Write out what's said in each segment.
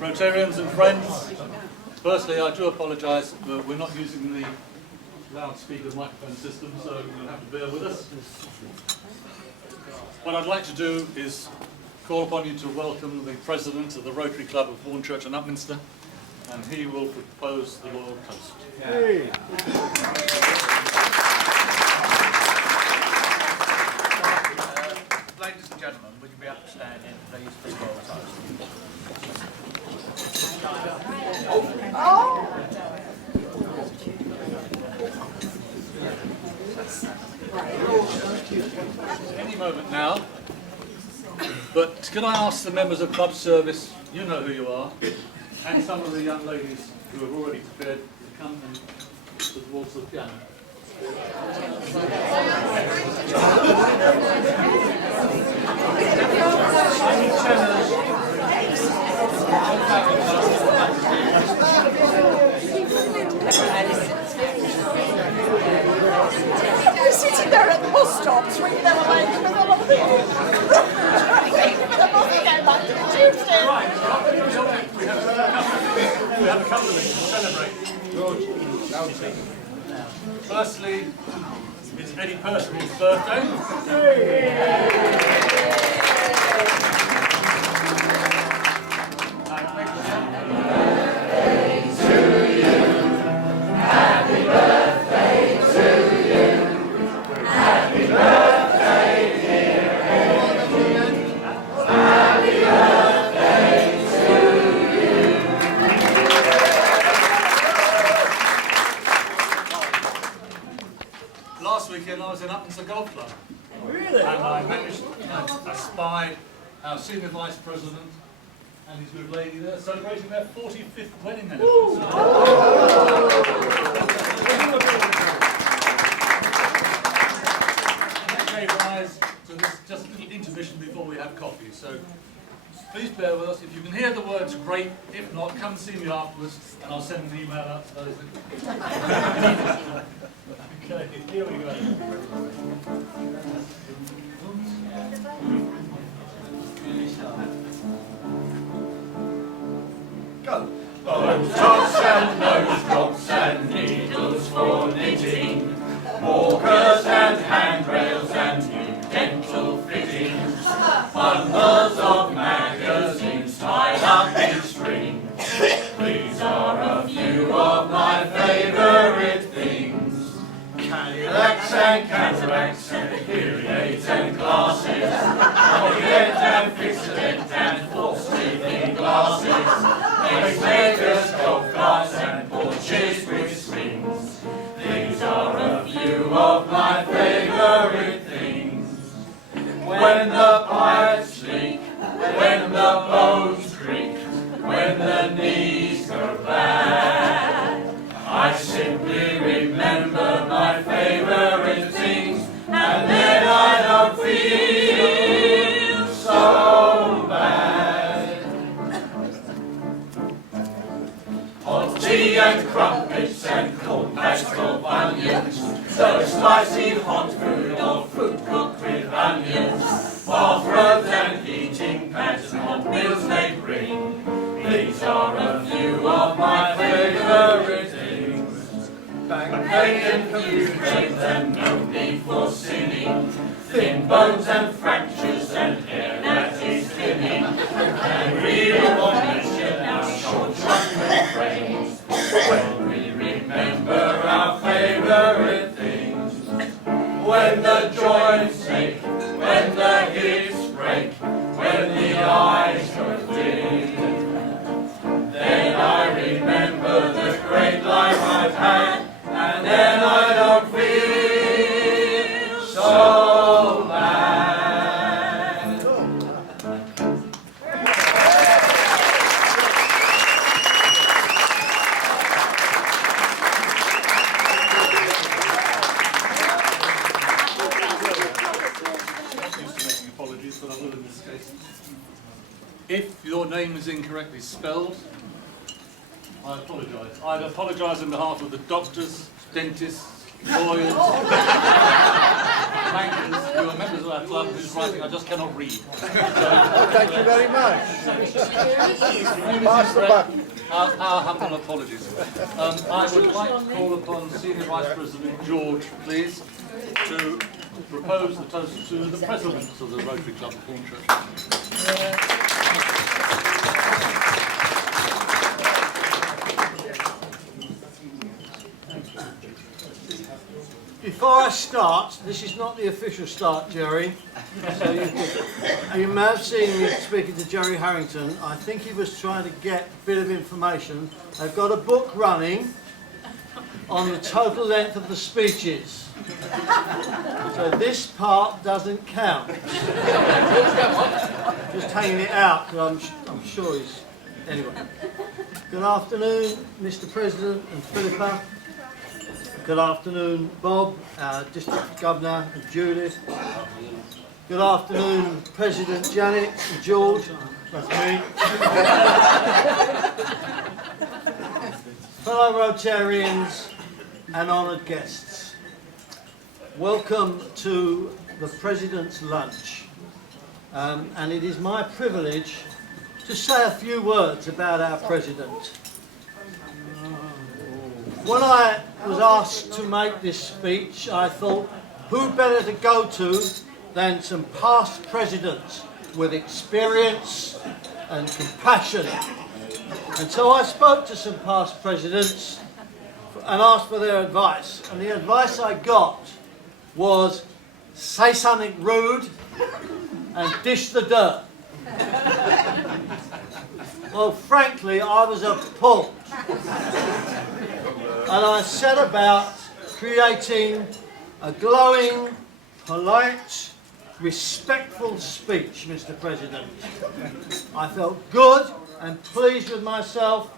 Rotarians and friends, firstly I do apologise, but we're not using the loudspeaker microphone system, so you'll have to bear with us. What I'd like to do is call upon you to welcome the President of the Rotary Club of Hornchurch and Upminster, and he will propose the Royal Toast. Hey. Ladies and gentlemen, would you be upstanding, please, for the Royal Toast? Any moment now, but can I ask the members of club service, you know who you are, and some of the young ladies who have already prepared to come and towards the piano. They're sitting there at the bus stop, swinging them away from the whole thing. We have a couple of things to celebrate. Firstly, it's Eddie Percival's birthday. Last weekend I was in Upminster Golf Club. Really? And I spied our Senior Vice President and his good lady there celebrating their 45th wedding anniversary. That gave rise to this just a little intermission before we have coffee. So please bear with us. If you can hear the words, great. If not, come see me afterwards and I'll send an email out to those that... Okay, here we go. Go! Bows, tops and nose drops and needles for knitting, walkers and handrails and new dental fittings, bundles of magazines tied up in string. These are a few of my favourite things. Cadillacs and cataracts and hearing aids and glasses, Colgate and Fixodent and false-teething glasses, pacemakers, golf carts and porches with swings. These are a few of my favourite things. When the pipes leak, when the bones creak, when the knees go bad, I simply remember my favourite things, and then I don't feel so bad. Hot tea and crumpets and cold mashed bunions, so spicy hot food or fruit cooked with onions, bathrobes and heating pads and hot meals they bring. These are a few of my favourite things. Back pain and confused brains and no need for sinning, thin bones and fractures and hair that is thinning, and real mention our short shrunken frames. When we remember our favourite things, when the joints ache, when the hips break, when the eyes go dim, then I remember the great life I've had, and then I don't feel so bad. Apologies, but I will in this case. If your name is incorrectly spelled, I apologise. I'd apologise on behalf of the doctors, dentists, lawyers, bankers who are members of our club whose writing I just cannot read. Thank you very much. Pass the buck. Our humble apologies. I would like to call upon Senior Vice President George, please, to propose the toast to the presidents of the Rotary Club of Hornchurch. Before I start, this is not the official start, Jerry. So you may have seen me speaking to Jerry Harrington. I think he was trying to get a bit of information. They've got a book running on the total length of the speeches. So this part doesn't count. Just hanging it out, because I'm sure he's... Anyway. Good afternoon, Mr. President and Philippa. Good afternoon, Bob, our District Governor, and Judith. Good afternoon, President Janet and George. That's me. Fellow Rotarians and honoured guests. Welcome to the President's Lunch. And it is my privilege to say a few words about our President. When I was asked to make this speech, I thought, who better to go to than some past presidents with experience and compassion. And so I spoke to some past presidents and asked for their advice. And the advice I got was, say something rude and dish the dirt. Well, frankly, I was appalled. And I set about creating a glowing, polite, respectful speech, Mr. President. I felt good and pleased with myself,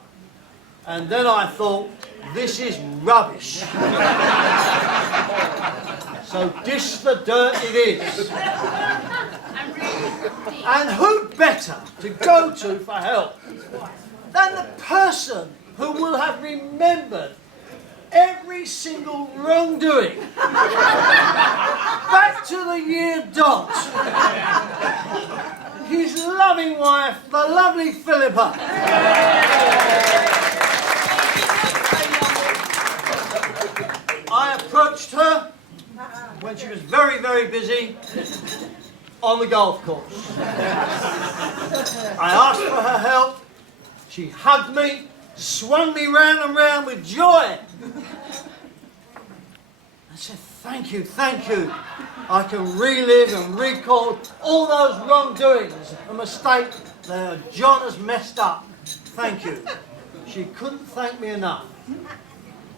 and then I thought, this is rubbish. So dish the dirt it is. And who better to go to for help than the person who will have remembered every single wrongdoing back to the year dot. His loving wife, the lovely Philippa. I approached her when she was very, very busy on the golf course. I asked for her help. She hugged me, swung me round and round with joy. I said, thank you, thank you. I can relive and recall all those wrongdoings, a mistake that John has messed up. Thank you. She couldn't thank me enough.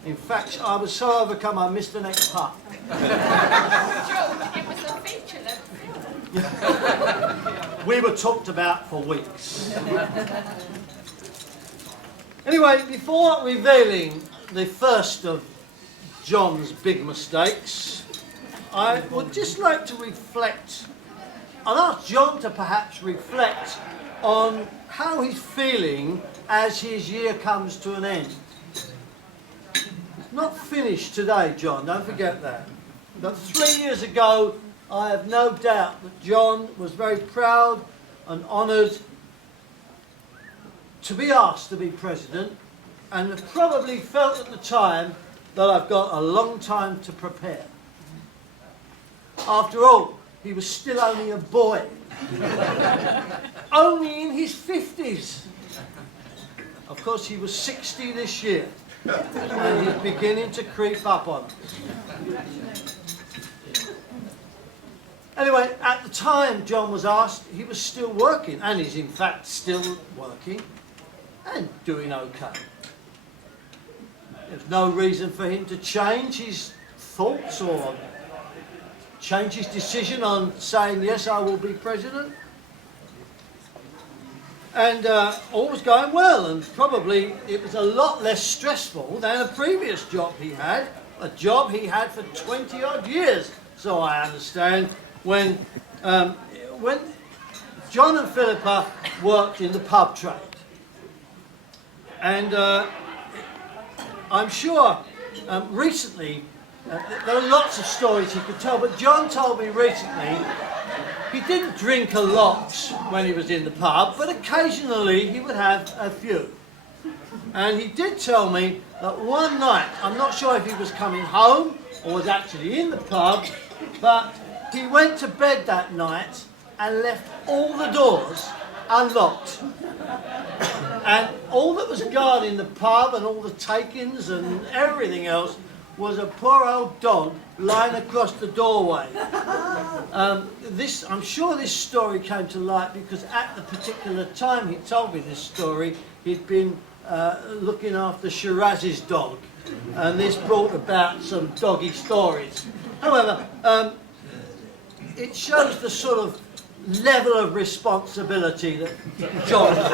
In fact, I was so overcome I missed the next putt. It was a feature-length film. We were talked about for weeks. Anyway, before revealing the first of John's big mistakes, I would just like to reflect, and ask John to perhaps reflect on how he's feeling as his year comes to an end. It's not finished today, John, don't forget that. But 3 years ago, I have no doubt that John was very proud and honoured to be asked to be president, and probably felt at the time that I've got a long time to prepare. After all, he was still only a boy, only in his 50s. Of course, he was 60 this year, and he's beginning to creep up on us. Anyway, at the time John was asked, he was still working, and is in fact still working, and doing okay. There's no reason for him to change his thoughts or change his decision on saying, yes, I will be president. And all was going well, and probably it was a lot less stressful than a previous job he had, a job he had for 20 odd years, so I understand, when John and Philippa worked in the pub trade. And I'm sure recently There are lots of stories he could tell, but John told me recently he didn't drink a lot when he was in the pub, but occasionally he would have a few. And he did tell me that one night, I'm not sure if he was coming home or was actually in the pub, but he went to bed that night and left all the doors unlocked. And all that was guarding the pub and all the takings and everything else was a poor old dog lying across the doorway. I'm sure this story came to light because at the particular time he told me this story, he'd been looking after Shiraz's dog, and this brought about some doggy stories. However, it shows the sort of level of responsibility that John has.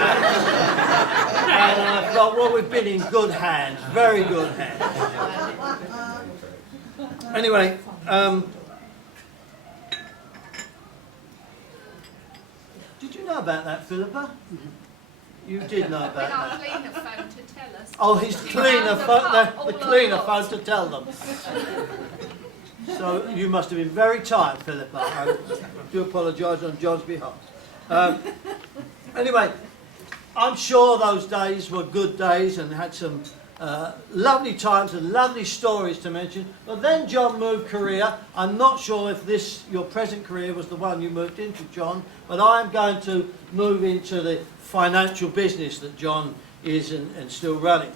And I thought, well, we've been in good hands, very good hands. Anyway, did you know about that, Philippa? You did know about Our that. cleaner phoned to tell us. Oh, his cleaner phone, the cleaner phone to tell them. So you must have been very tired, Philippa. I do apologise on John's behalf. Anyway, I'm sure those days were good days and had some lovely times and lovely stories to mention. But then John moved career. I'm not sure if your present career was the one you moved into, John, but I'm going to move into the financial business that John is and still running.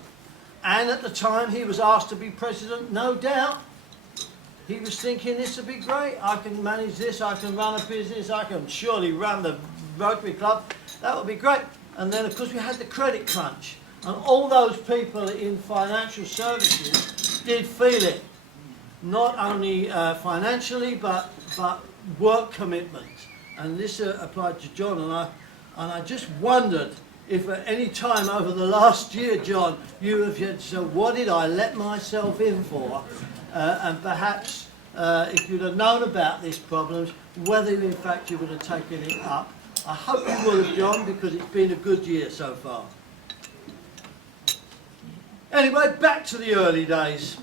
And at the time he was asked to be president, no doubt, he was thinking this would be great. I can manage this, I can run a business, I can surely run the Rotary Club. That would be great. And then of course we had the credit crunch. And all those people in financial services did feel it. Not only financially, but work commitment. And this applied to John. And I just wondered if at any time over the last year, John, you have said, so what did I let myself in for? And perhaps if you'd have known about these problems, whether in fact you would have taken it up. I hope you will have, John, because it's been a good year so far. Anyway, back to the early days.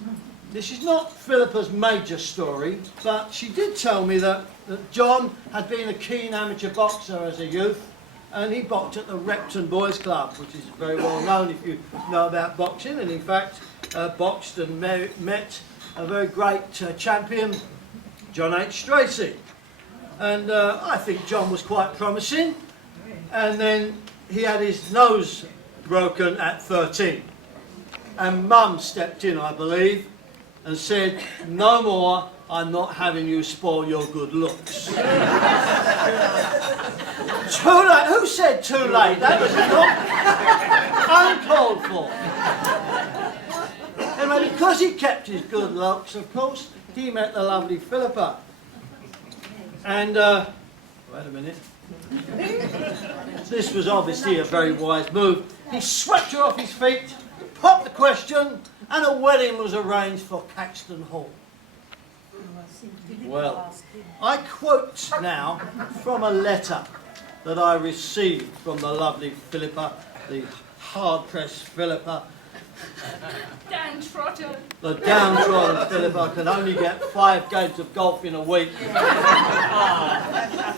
This is not Philippa's major story, but she did tell me that John had been a keen amateur boxer as a youth, and he boxed at the Repton Boys Club, which is very well known if you know about boxing, and in fact boxed and met a very great champion, John H. Stracey. And I think John was quite promising, and then he had his nose broken at 13. And Mum stepped in, I believe, and said, no more, I'm not having you spoil your good looks. Too late. Who said too late? That was not uncalled for. Anyway, because he kept his good looks, of course, he met the lovely Philippa. And, wait a minute. This was obviously a very wise move. He swept her off his feet, popped the question, and a wedding was arranged for Caxton Hall. Well, I quote now from a letter that I received from the lovely Philippa, the hard-pressed Philippa. Downtrodden. The downtrodden Philippa can only get 5 games of golf in a week.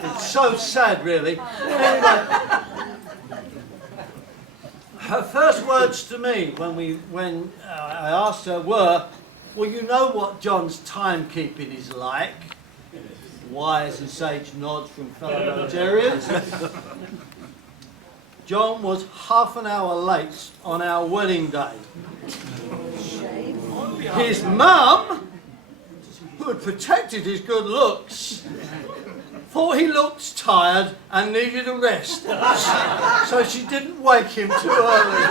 It's so sad, really. Anyway, her first words to me when I asked her were, well, you know what John's timekeeping is like. Wise and sage nods from fellow Rotarians. John was half an hour late on our wedding day. His mum, who had protected his good looks, thought he looked tired and needed a rest, so she didn't wake him too early.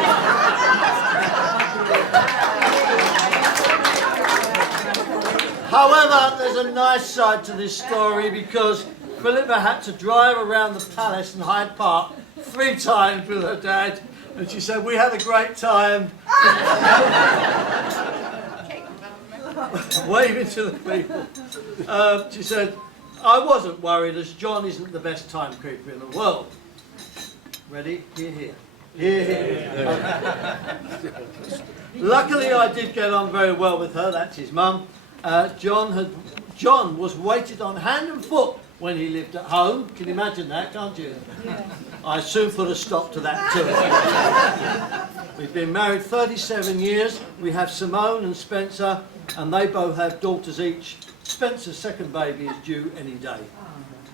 However, there's a nice side to this story because Philippa had to drive around the palace in Hyde Park 3 times with her dad, and she said, we had a great time. Waving to the people. She said, I wasn't worried as John isn't the best timekeeper in the world. Ready? Hear, hear. Hear, hear. Luckily I did get on very well with her, that's his mum, John was waited on hand and foot when he lived at home. Can you imagine that, can't you? Yeah. I soon put a stop to that too. We've been married 37 years. We have Simone and Spencer, and they both have daughters each. Spencer's second baby is due any day,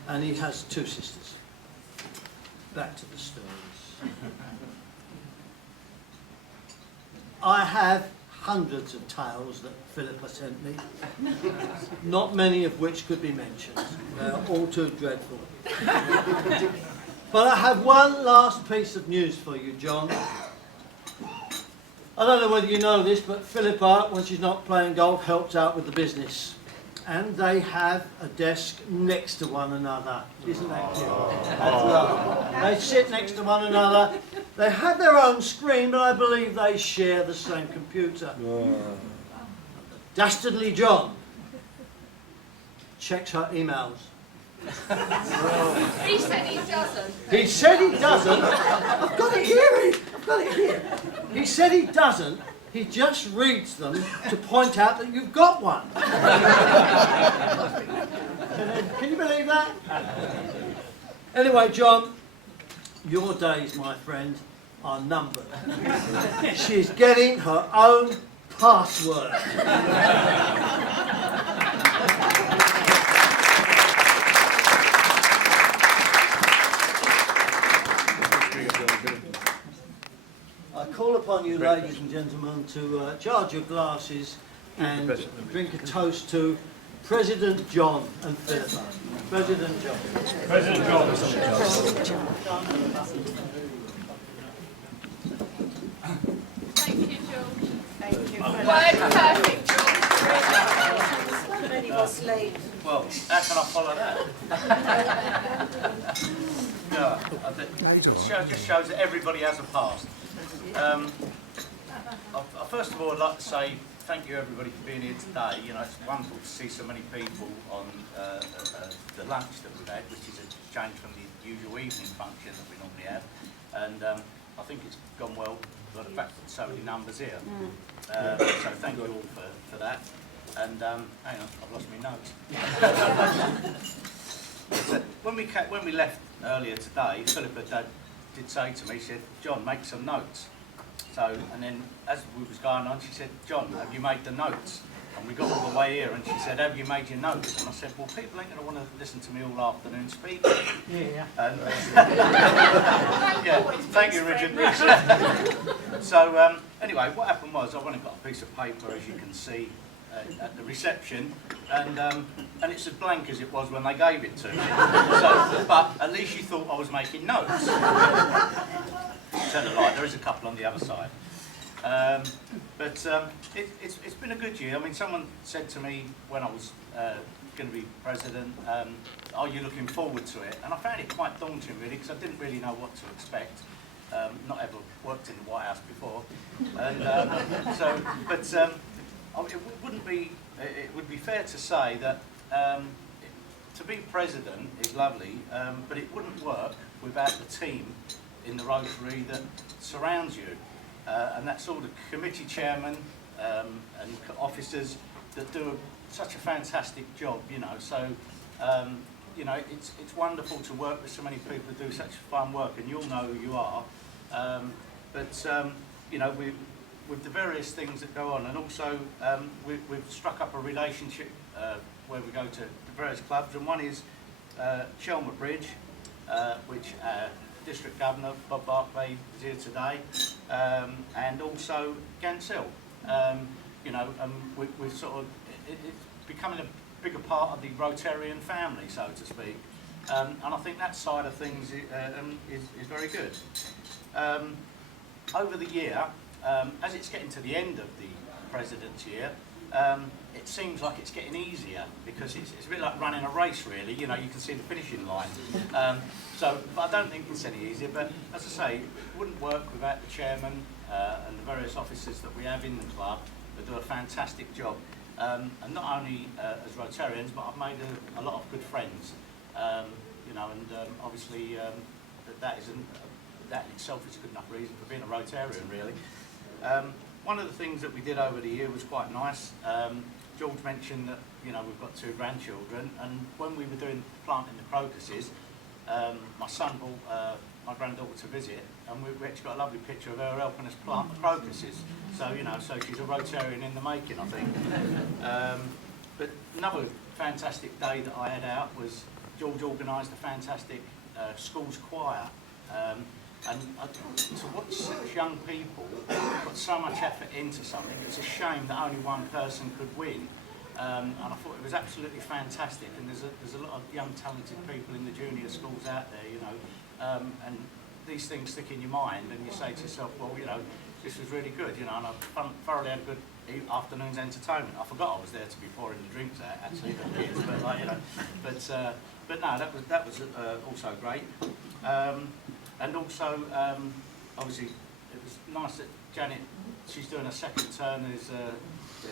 and he has 2 sisters. Back to the stories. I have hundreds of tales that Philippa sent me, not many of which could be mentioned. They're all too dreadful. But I have one last piece of news for you, John. I don't know whether you know this, but Philippa, when she's not playing golf, helps out with the business. And they have a desk next to one another. Isn't that cute? That's lovely. They sit next to one another. They have their own screen, but I believe they share the same computer. Dastardly John checks her emails. He said he doesn't. He said he doesn't. I've got it here. I've got it here. He said he doesn't. He just reads them to point out that you've got one. Can you believe that? Anyway, John, your days, my friend, are numbered. She's getting her own password. I call upon you, ladies and gentlemen, to charge your glasses and drink a toast to President John and Philippa. President John. President John. Thank you, George. Thank you. Word perfect, George. Many of us late. Well, how can I follow that? No, it just shows that everybody has a past. First of all, I'd like to say thank you everybody for being here today. You know, it's wonderful to see so many people on the lunch that we've had, which is a change from the usual evening function that we normally have. And I think it's gone well by the fact that so many numbers here. So thank you all for that. And hang on, I've lost my notes. So when we left earlier today, Philippa did say to me, she said, "John, make some notes." So, and then as we was going on, she said, "John, have you made the notes?" And we got all the way here, and she said, "Have you made your notes?" And I said, "Well, people ain't going to want to listen to me all afternoon speak." Yeah. And, yeah, thank you, Richard. So, anyway, what happened was I went and got a piece of paper, as you can see, at the reception, and it's as blank as it was when they gave it to me. So, but at least you thought I was making notes. Tell a lie, there is a couple on the other side. It's been a good year. I mean, someone said to me when I was going to be president, "Are you looking forward to it?" And I found it quite daunting, really, because I didn't really know what to expect. Not ever worked in the White House before, and it would be fair to say that to be president is lovely, but it wouldn't work without the team in the Rotary that surrounds you, and that's all the committee chairmen and officers that do such a fantastic job, you know. So, you know, it's wonderful to work with so many people who do such fun work, and you'll know who you are. You know, with the various things that go on, and also we've struck up a relationship where we go to the various clubs, and one is Chelmer Bridge, which District Governor Bob Barclay is here today, and also Gants Hill. You know, we've sort of it's becoming a bigger part of the Rotarian family, so to speak, and I think that side of things is very good. Over the year, as it's getting to the end of the president's year, it seems like it's getting easier, because it's a bit like running a race, really. You know, you can see the finishing line. But I don't think it's any easier. But as I say, it wouldn't work without the chairman and the various officers that we have in the club that do a fantastic job. And not only as Rotarians, but I've made a lot of good friends. You know, and obviously that in itself is a good enough reason for being a Rotarian, really. One of the things that we did over the year was quite nice. George mentioned that, you know, we've got 2 grandchildren, and when we were doing planting the crocuses, my son brought my granddaughter to visit, and we actually got a lovely picture of her helping us plant the crocuses. So, you know, so she's a Rotarian in the making, I think. But another fantastic day that I had out was George organised a fantastic schools choir. And to watch such young people put so much effort into something, it's a shame that only one person could win. And I thought it was absolutely fantastic. And there's a lot of young talented people in the junior schools out there, you know, and these things stick in your mind, and you say to yourself, well, you know, this was really good, you know, and I thoroughly had a good afternoon's entertainment. I forgot I was there to be pouring the drinks out, actually, for the kids, but like, you know, but no, that was also great. And also, obviously, it was nice that Janet, she's doing her second term as the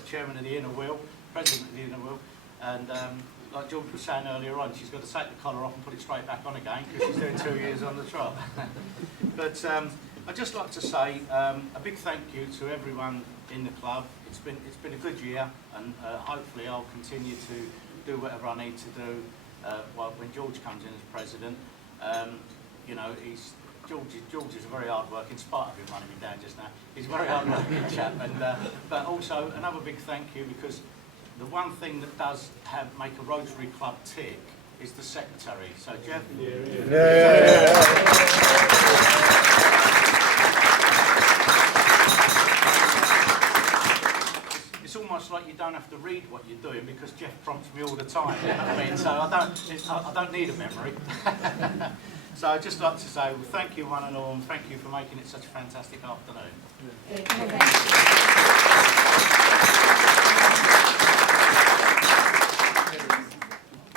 chairman of the Inner Wheel, president of the Inner Wheel, and like George was saying earlier on, she's got to take the collar off and put it straight back on again because she's doing 2 years on the trot. But I'd just like to say a big thank you to everyone in the club. It's been a good year, and hopefully I'll continue to do whatever I need to do when George comes in as president. You know, George is a very hard working, in spite of him running me down just now. He's a very hard working chap, and but also another big thank you, because the one thing that does make a Rotary Club tick is the secretary. So Jeff. It's almost like you don't have to read what you're doing because Jeff prompts me all the time. You know what I mean? So I don't need a memory. So I'd just like to say, well, thank you one and all, and thank you for making it such a fantastic afternoon.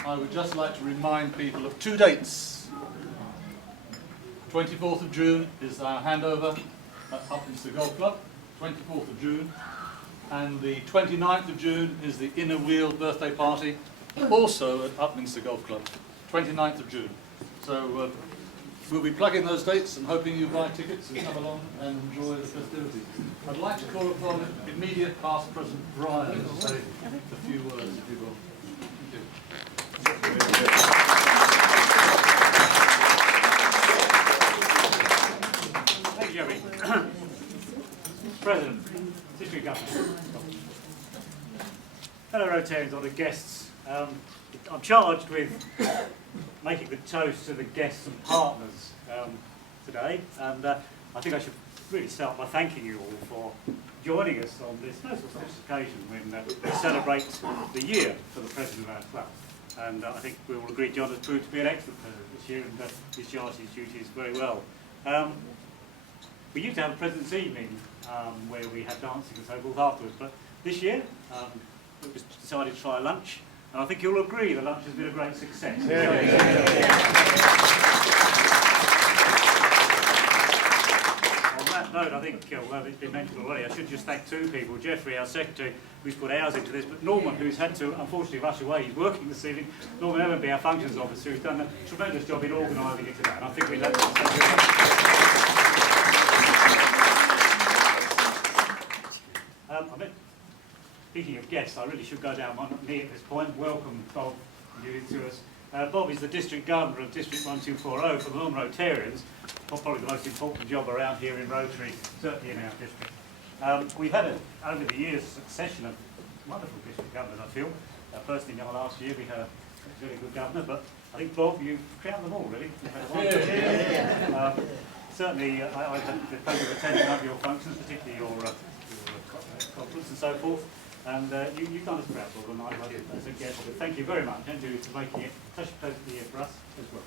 I would just like to remind people of 2 dates. 24th of June is our handover at Upminster Golf Club, 24th of June. And the 29th of June is the Inner Wheel birthday party, also at Upminster Golf Club, 29th of June. So we'll be plugging those dates and hoping you buy tickets and come along and enjoy the festivities. I'd like to call upon immediate past president Brian to say a few words, if you will. Thank you, Jeremy. President, District Government, fellow Rotarians, honoured guests, I'm charged with making the toast to the guests and partners today, and I think I should really start by thanking you all for joining us on this most auspicious occasion when we celebrate the year for the President of our club. And I think we all agree John has proved to be an excellent President this year and discharged his duties very well. We used to have a President's Evening where we had dancing and so forth afterwards, but this year it was decided to try lunch, and I think you'll agree the lunch has been a great success. On that note, I think, well, it's been mentioned already, I should just thank 2 people, Jeffrey, our secretary, who's put hours into this, but Norman, who's had to unfortunately rush away, he's working this evening, Norman Ellenby, our functions officer, who's done a tremendous job in organising it today, and I think we'd like to thank you. Speaking of guests, I really should go down one knee at this point. Welcome, Bob, to us. Bob is the District Governor of District 1240 for the non-Rotarians. Probably the most important job around here in Rotary, certainly in our district. We've had, over the years, a succession of wonderful district governors, I feel. First in last year, we had a really good governor, but I think, Bob, you've crowned them all, really. You've had a certainly, I've had the pleasure of attending one of your functions, particularly your conference and so forth. And you've done us proud, Bob, and I did as a guest. But thank you very much, Andrew, for making it such a pleasant year for us as well.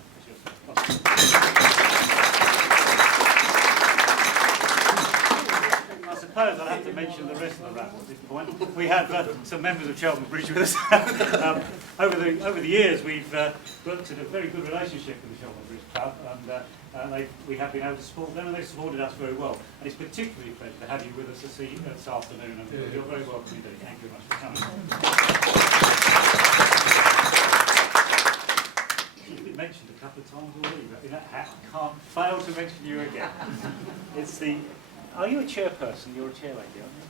I suppose I'll have to mention the rest of the rabble at this point. We have some members of Cheltenham Bridge with us. Over the years, we've worked in a very good relationship with the Cheltenham Bridge Club, and we have been able to support them, and they've supported us very well. And it's particularly a pleasure to have you with us this afternoon, and you're very welcome indeed. Thank you very much for coming. You've been mentioned a couple of times already, but in that hat, I can't fail to mention you again. It's the... Are you a chairperson? You're a chair lady, aren't you?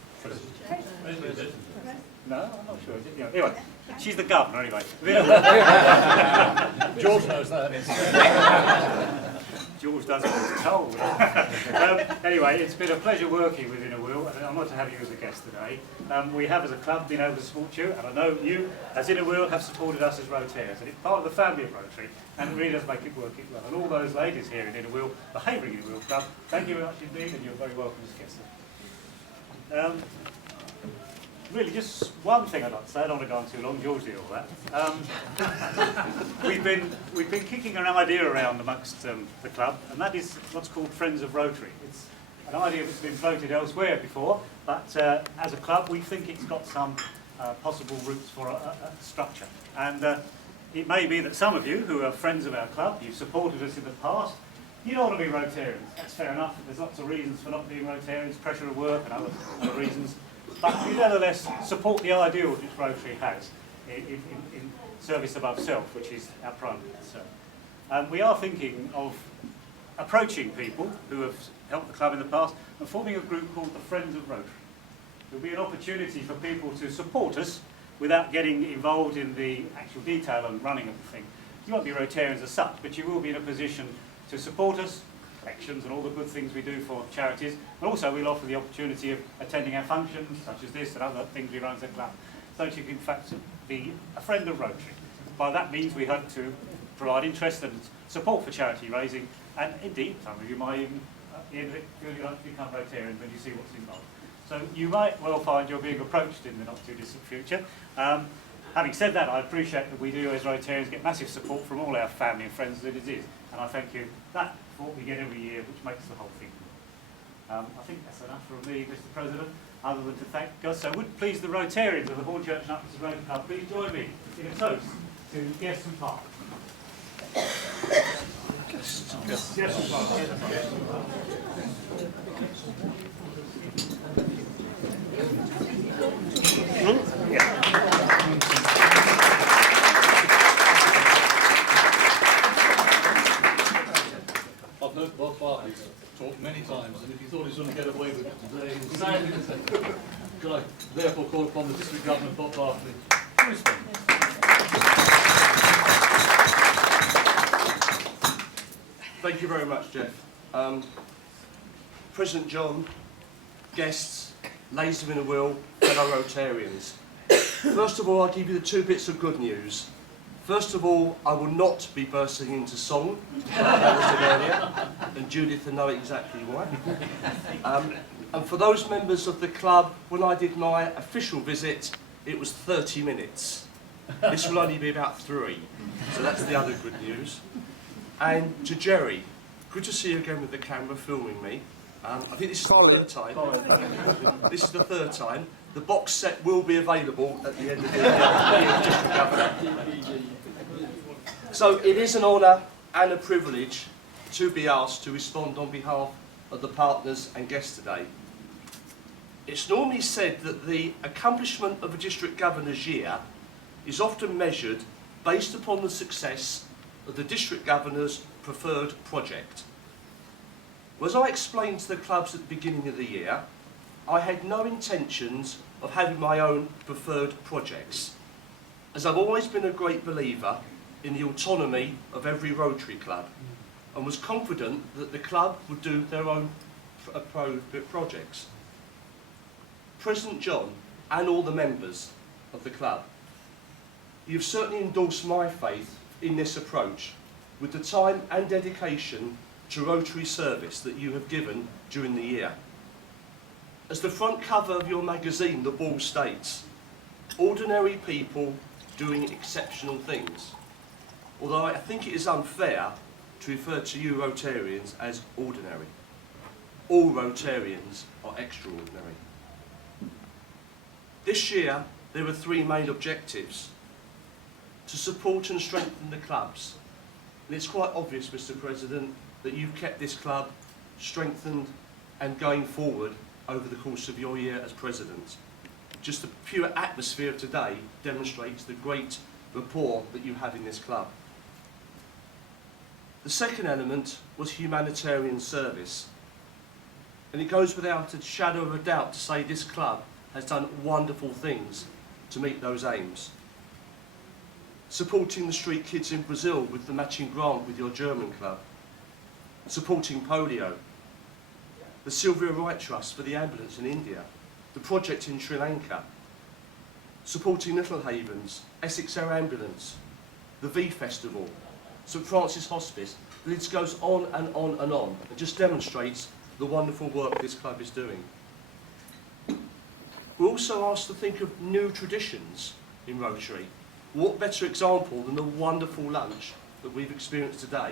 No, I'm not sure. Is it? Yeah, anyway, she's the governor anyway. George knows that. George does what he's told. Anyway, it's been a pleasure working with Inner Wheel, and I'm honoured to have you as a guest today. We have, as a club, been able to support you, and I know you, as Inner Wheel, have supported us as Rotarians, and it's part of the family of Rotary, and it really does make it work it well. And all those ladies here in Inner Wheel, the Havering Inner Wheel Club, thank you very much indeed, and you're very welcome as guests. Really, just one thing I'd like to say. I don't want to go on too long. George did all that. We've been kicking an idea around amongst the club, and that is what's called Friends of Rotary. It's an idea that's been floated elsewhere before, but as a club, we think it's got some possible routes for a structure. And it may be that some of you who are friends of our club, you've supported us in the past. You don't want to be Rotarians. That's fair enough. There's lots of reasons for not being Rotarians, pressure of work and other reasons. But we nevertheless support the ideals which Rotary has in service above self, which is our primary concern. We are thinking of approaching people who have helped the club in the past and forming a group called the Friends of Rotary. There will be an opportunity for people to support us without getting involved in the actual detail and running of the thing. You won't be Rotarians as such, but you will be in a position to support us, elections and all the good things we do for charities, and also we'll offer the opportunity of attending our functions such as this and other things we run as a club, so that you can in fact be a friend of Rotary. By that means we hope to provide interest and support for charity raising, and indeed some of you might even really like to become Rotarians when you see what's involved. So you might well find you're being approached in the not too distant future. Having said that, I appreciate that we do as Rotarians get massive support from all our family and friends as it is, and I thank you that for what we get every year, which makes the whole thing good. I think that's enough from me, Mr. President, other than to thank God. So would please the Rotarians of the Horn Church and Upton Rotary Club please join me in a toast to Geston Park. Geston Park. I've heard Bob Bartley talk many times, and if he thought he was going to get away with it today, he was sadly mistaken. Could I therefore call upon the District Governor, Bob Bartley, to respond? Thank you very much, Jeff. President John, guests, ladies of Inner Wheel, fellow Rotarians. First of all, I'll give you the two bits of good news. First of all, I will not be bursting into song, like I was earlier, and Judith will know exactly why. And for those members of the club, when I did my official visit, it was 30 minutes. This will only be about 3, so that's the other good news. And to Jerry, good to see you again with the camera filming me. I think this is the third time. This is the third time. The box set will be available at the end of the District Governor. So it is an honour and a privilege to be asked to respond on behalf of the partners and guests today. It's normally said that the accomplishment of a District Governor's year is often measured based upon the success of the District Governor's preferred project. Well, as I explained to the clubs at the beginning of the year, I had no intentions of having my own preferred projects, as I've always been a great believer in the autonomy of every Rotary club, and was confident that the club would do their own projects. President John and all the members of the club, you've certainly endorsed my faith in this approach with the time and dedication to Rotary service that you have given during the year. As the front cover of your magazine, The Ball, states, ordinary people doing exceptional things. Although I think it is unfair to refer to you Rotarians as ordinary. All Rotarians are extraordinary. This year, there were 3 main objectives: to support and strengthen the clubs. And it's quite obvious, Mr. President, that you've kept this club strengthened and going forward over the course of your year as President. Just the pure atmosphere of today demonstrates the great rapport that you have in this club. The second element was humanitarian service. And it goes without a shadow of a doubt to say this club has done wonderful things to meet those aims. Supporting the street kids in Brazil with the matching grant with your German club. Supporting polio. The Sylvia Wright Trust for the ambulance in India. The project in Sri Lanka. Supporting Little Havens, Essex Air Ambulance, the V Festival, St Francis Hospice. The list goes on and on and on. It just demonstrates the wonderful work this club is doing. We're also asked to think of new traditions in Rotary. What better example than the wonderful lunch that we've experienced today?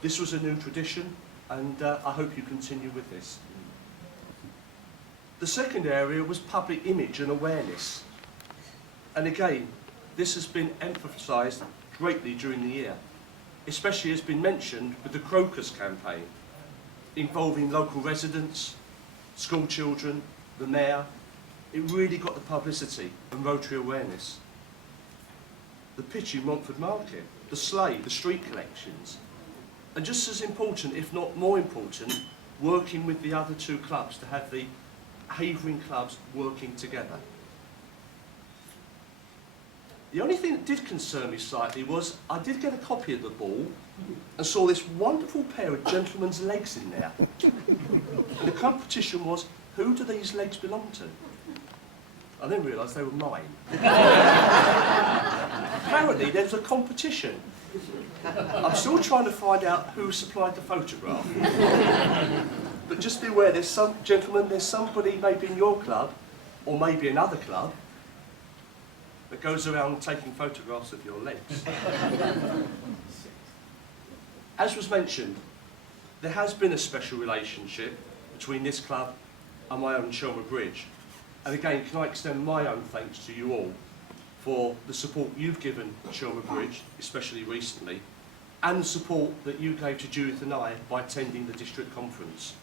This was a new tradition, and I hope you continue with this. The second area was public image and awareness. And again, this has been emphasised greatly during the year, especially has been mentioned with the Crocus campaign, involving local residents, school children, the mayor. It really got the publicity and Rotary awareness. The pitch in Montford Market, the sleigh, the street collections, and just as important, if not more important, working with the other two clubs to have the Havering clubs working together. The only thing that did concern me slightly was I did get a copy of the ball and saw this wonderful pair of gentlemen's legs in there. And the competition was, who do these legs belong to? I then realised they were mine. Apparently there was a competition. I'm still trying to find out who supplied the photograph. But just be aware, there's some gentlemen, there's somebody maybe in your club, or maybe another club, that goes around taking photographs of your legs. As was mentioned, there has been a special relationship between this club and my own Chelmer Bridge. And again, can I extend my own thanks to you all for the support you've given Chelmer Bridge, especially recently, and the support that you gave to Judith and I by attending the district conference.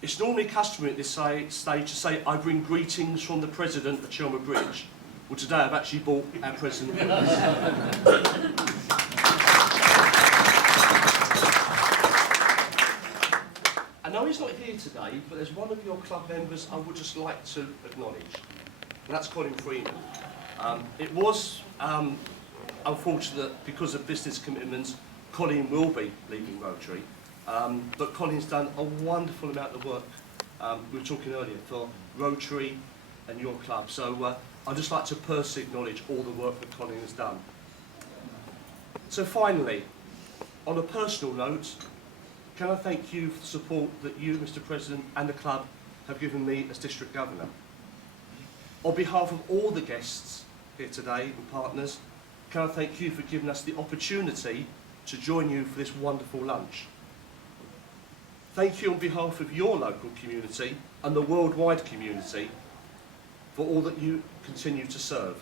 It's normally customary at this stage to say, I bring greetings from the president of Chelmer Bridge. Well, today I've actually brought our president with us. I know he's not here today, but there's one of your club members I would just like to acknowledge, and that's Colin Freeman. It was unfortunate because of business commitments, Colin will be leaving Rotary. But Colin's done a wonderful amount of work, we were talking earlier, for Rotary and your club. So I'd just like to personally acknowledge all the work that Colin has done. So finally, on a personal note, can I thank you for the support that you, Mr. President, and the club have given me as District Governor. On behalf of all the guests here today and partners, can I thank you for giving us the opportunity to join you for this wonderful lunch. Thank you on behalf of your local community and the worldwide community for all that you continue to serve.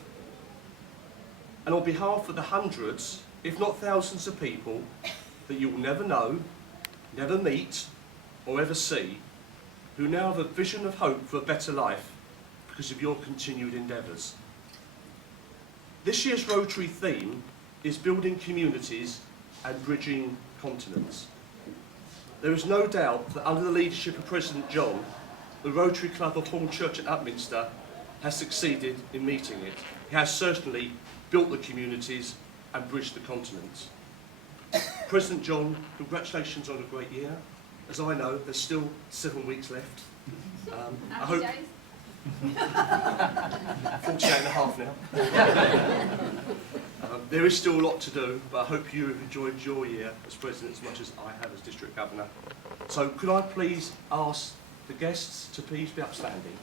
And on behalf of the hundreds, if not thousands of people that you will never know, never meet, or ever see, who now have a vision of hope for a better life because of your continued endeavours. This year's Rotary theme is building communities and bridging continents. There is no doubt that under the leadership of President John, the Rotary Club of Hornchurch and Upminster has succeeded in meeting it. He has certainly built the communities and bridged the continents. President John, congratulations on a great year. As I know, there's still 7 weeks left. I hope 48 and a half now. There is still a lot to do, but I hope you have enjoyed your year as President as much as I have as District Governor. So could I please ask the guests to please be upstanding.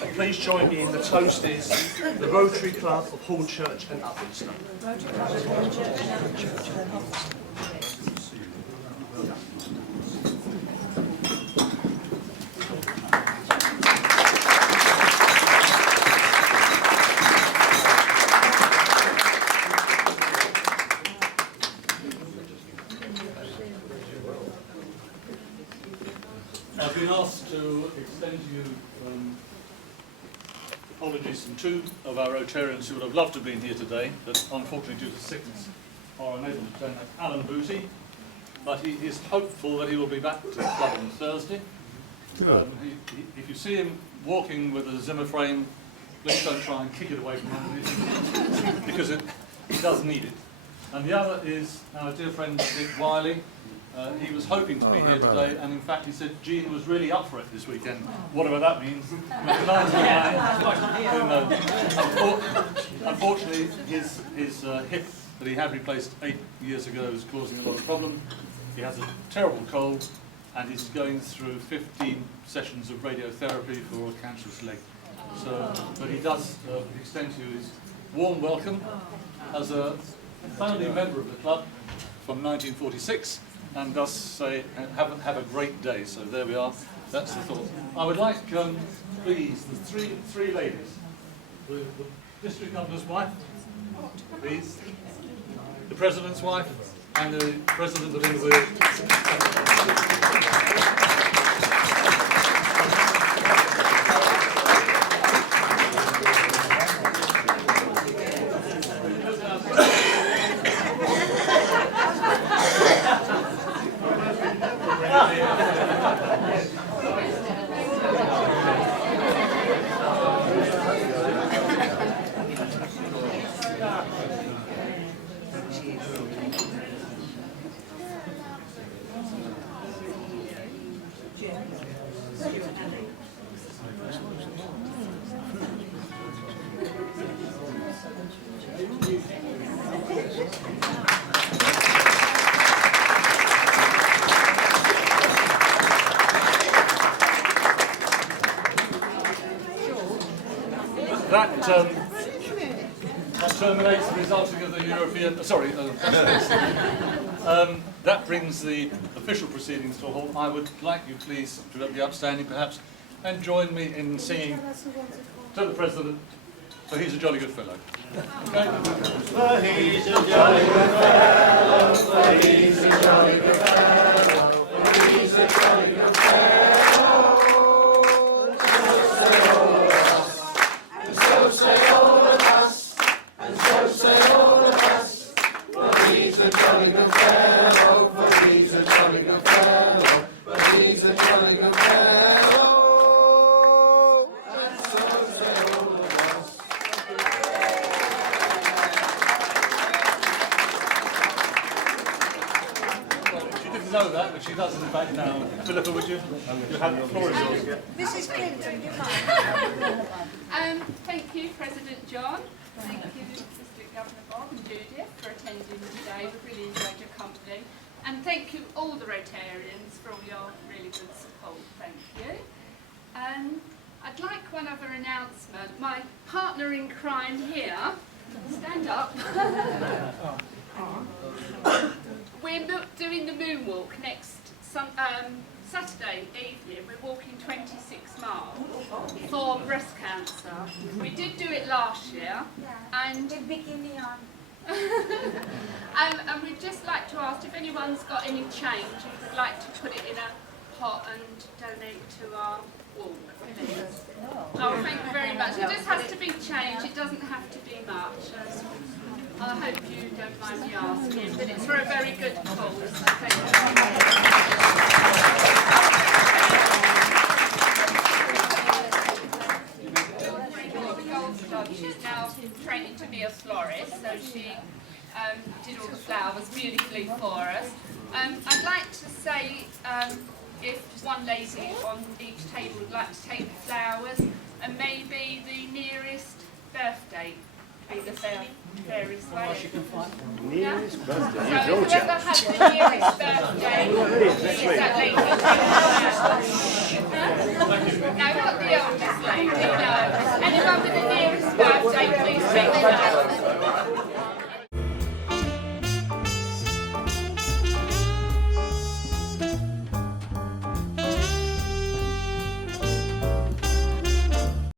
And please join me in the toast is the Rotary Club of Hornchurch and Upminster. Rotary Club of Hornchurch and Upminster. I've been asked to extend to you apologies from two of our Rotarians who would have loved to have been here today, but unfortunately due to sickness are unable to attend. Alan Booty, but he is hopeful that he will be back to the club on Thursday. If you see him walking with a Zimmer frame, please don't try and kick it away from him, because he does need it. And the other is our dear friend Dick Wiley. He was hoping to be here today, and in fact he said Jean was really up for it this weekend. Whatever that means. Unfortunately, his hip that he had replaced 8 years ago is causing a lot of problem. He has a terrible cold, and he's going through 15 sessions of radiotherapy for a cancerous leg. So, but he does extend to you his warm welcome as a founding member of the club from 1946, and thus say have a great day. So there we are. That's the thought. I would like, please, the three ladies, the district governor's wife, please, the president's wife, and the president of the That terminates the resulting of the European. That brings the official proceedings to a halt. I would like you, please, to be upstanding, perhaps, and join me in singing to the President. So he's a jolly good fellow. Okay? For he's a jolly good fellow. For he's a jolly good fellow. For he's a jolly good fellow. So say all of us, and so say all of us. For he's a jolly good fellow, for he's a jolly good fellow, for he's a jolly good fellow. And so say all of us. She didn't know that, but she does in fact now. Philippa, would you? You have the floor is yours. Mrs. Clinton, do you mind? Thank you, President John. Thank you, District Governor Bob and Judith, for attending today. We've really enjoyed your company. And thank you all the Rotarians for all your really good support. Thank you. I'd like one other announcement. My partner in crime here, stand up. We're doing the moonwalk next Saturday evening. We're walking 26 miles for breast cancer. We did do it last year, and With bikini on. and we'd just like to ask if anyone's got any change, if they'd like to put it in a pot and donate to our walk, please. Oh, thank you very much. It just has to be change. It doesn't have to be much. I hope you don't mind me asking, but it's for a very good cause. So thank you very much. She's now training to be a florist, so she did all the flowers beautifully for us. I'd like to say if one lady on each table would like to take the flowers, and maybe the nearest birthday be the fairest way. Nearest birthday? So whoever has the nearest birthday is that lady. No, not the oldest lady, no. Anyone with the nearest birthday, please take the flowers.